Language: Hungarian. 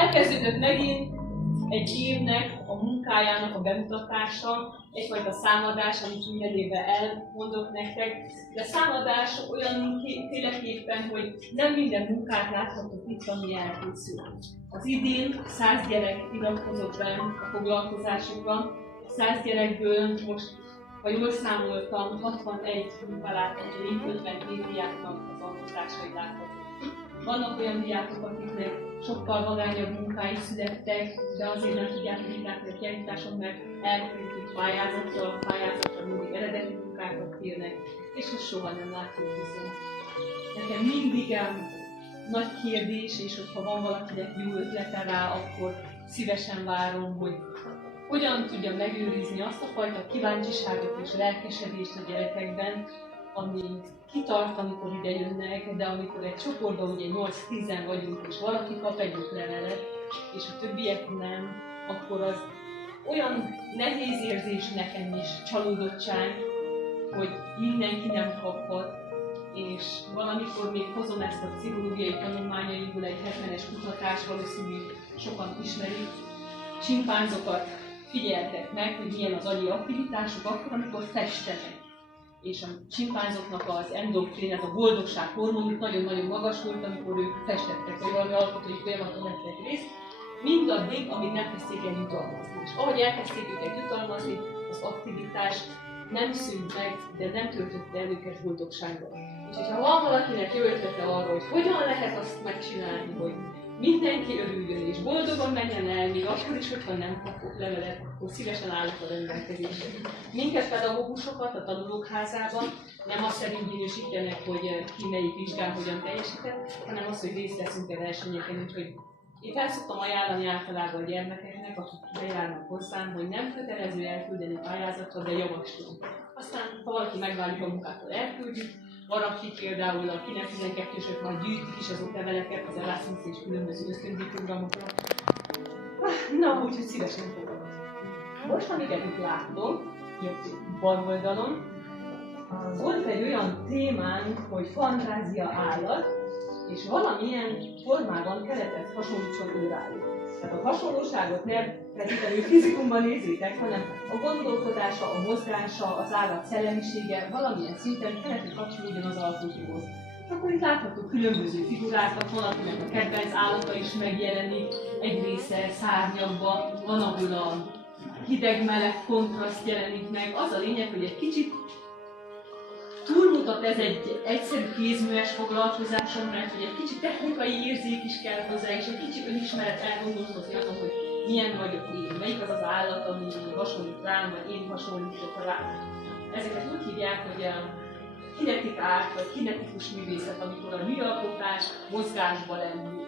elkezdődött megint egy évnek a munkájának a bemutatása, egyfajta számadás, amit minden évben elmondok nektek, de számadás olyan féleképpen, hogy nem minden munkát láthatok itt, ami elkészül. Az idén 100 gyerek iratkozott be a foglalkozásokban, 100 gyerekből most, ha jól számoltam, 61 munka látható, 52 diáknak az alkotásai látható. Vannak olyan diákok, akiknek sokkal vagányabb munkái születtek, de azért nem tudják megítélni a kiállításon, mert elkülönítünk pályázatra mindig eredeti munkákat kérnek, és ezt soha nem látjuk viszont. Nekem mindig nagy kérdés, és hogyha van valakinek jó ötlete rá, akkor szívesen várom, hogy hogyan tudja megőrizni azt a fajta kíváncsiságot és lelkesedést a gyerekekben, ami kitart, amikor ide jönnek, de amikor egy csoportban ugye 8-10 vagyunk, és valaki kap egy útlevelet, és a többiek nem, akkor az olyan nehéz érzés nekem is, csalódottság, hogy mindenki nem kaphat, és valamikor még hozom ezt a pszichológiai tanulmányaiból egy 70-es kutatás, valószínűleg sokan ismerik, csimpánzokat figyeltek meg, hogy milyen az agyi aktivitásuk akkor, amikor festenek. És a csimpánzoknak az endorfin, ez a boldogság hormonjuk nagyon-nagyon magas volt, amikor ők festettek, vagy valami alkotói folyamaton vettek részt, mindaddig, amíg nem kezdték el jutalmazni. És ahogy elkezdték őket jutalmazni, az aktivitás nem szűnt meg, de nem töltötte el őket boldogsággal. És ha van valakinek jó ötlete arra, hogy hogyan lehet azt megcsinálni, hogy mindenki örüljön és boldogan menjen el, még akkor is, hogyha nem kapok levelet, akkor szívesen állok a rendelkezésre. Minket pedagógusokat a tanulók házában nem azt szerint minősítenek, hogy ki melyik vizsgán hogyan teljesített, hanem az, hogy részt veszünk a versenyeken, úgyhogy én fel szoktam ajánlani általában a gyermekeknek, akik bejárnak hozzám, hogy nem kötelező elküldeni pályázatra, de javaslunk. Aztán, ha valaki megválik a munkától, elküldjük. Van, akik például a 9-12-ösök majd gyűjtik is az okleveleket, az Erasmus és különböző ösztöndíj programokra. Na, úgyhogy szívesen fogadom. Most, amiket itt látom, jobb bal oldalon, volt egy olyan témánk, hogy fantázia állat, és valamilyen formában keretet hasonlítson ő rájuk. Tehát a hasonlóságot nem feltétlenül fizikumban nézzétek, hanem a gondolkodása, a mozgása, az állat szellemisége valamilyen szinten keretet kapcsolódjon az alkotóhoz. Akkor itt láthatunk különböző figurákat, van, akinek a kedvenc állata is megjelenik, egy része szárnyakban, van, ahol a hideg-meleg kontraszt jelenik meg. Az a lényeg, hogy egy kicsit túlmutat ez egy egyszerű kézműves foglalkozáson, mert hogy egy kicsit technikai érzék is kell hozzá, és egy kicsit önismeret elgondolkozni azon, hogy milyen vagyok én, melyik az az állat, ami hasonlít rám, vagy én hasonlítok rá. Ezeket úgy hívják, hogy a kinetik art, vagy kinetikus művészet, amikor a műalkotás mozgásba lendül.